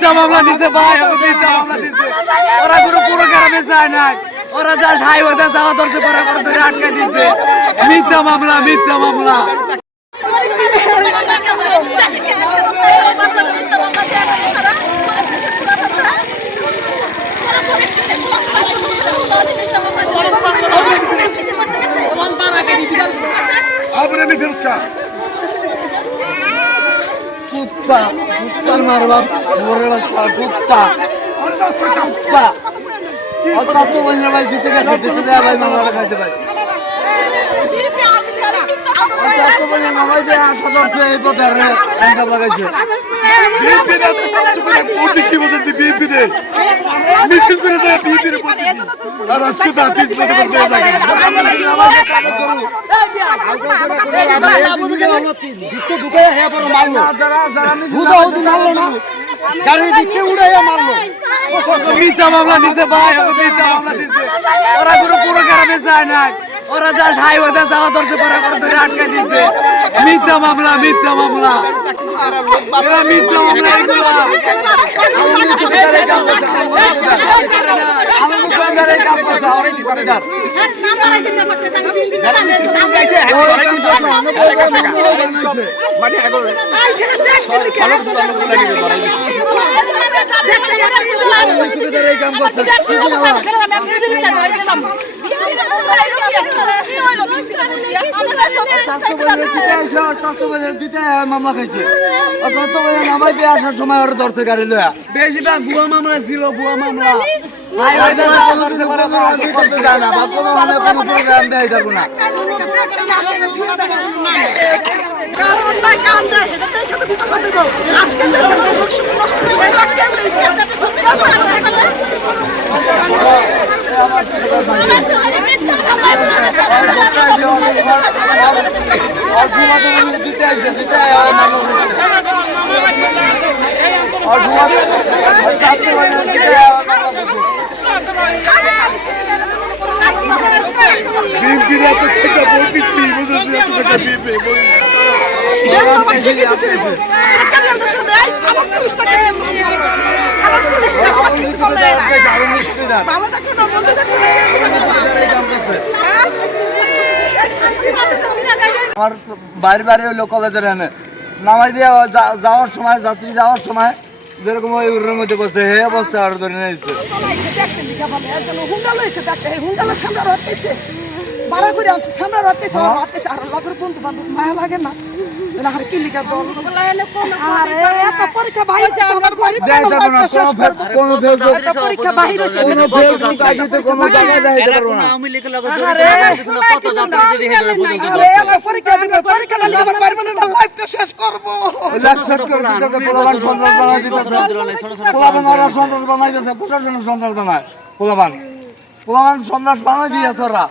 মিথ্যা মামলা দিছে ভাই, মিথ্যা মামলা দিছে। ওরা কোনো পুরো গ্রামে যায় না, ওরা যা হাইওয়েতে যাওয়া ধরছে পরে করে ধরে আটকে দিচ্ছে। মিথ্যা মামলা, মিথ্যা মামলা। কুত্তা কুত্তার মারবা কুত্তা কুত্তা অত বললে ভাই দিতে গেছে দিতে দেয়া ভাই মামলাটা খাইছে ভাই অত বললে মামাই দিয়ে আশা ধরছে এই পথে আর হ্যান্ডকাপ লাগাইছে মিছিল করে দেয় বিপির আর আজকে তো আতিস মতো করতে থাকে দিতে ঢুকে হে বড় মারলো যারা যারা মিছিল মারলো না গাড়ি দিতে উড়াইয়া মারলো। মিথ্যা মামলা দিছে ভাই, মিথ্যা মামলা দিছে। ওরা কোনো পুরো গ্রামে যায় না, ওরা যা হাইওয়েতে যাওয়া ধরছে পরে করে ধরে আটকে দিচ্ছে। মিথ্যা মামলা, মিথ্যা মামলা। এরা মিথ্যা মামলা এগুলো। মামলা খাইছে নামাই দিয়ে আসার সময় ওরা ধরছে গাড়ি লয়া বেশিরভাগ ভুয়া মামলা ছিল, ভুয়া মামলা। দিতে আসছে দিতে আমার বাইরে বাইরে হইলো কলেজের এনে নামাই দিয়ে যাওয়ার সময় যাত্রী যাওয়ার সময় যেরকম ওই উড়ের মধ্যে বসে হে অবস্থা আর ধরে নিয়েছে সন্ত্রাস বানাই দিয়েছে ওরা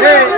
Hey!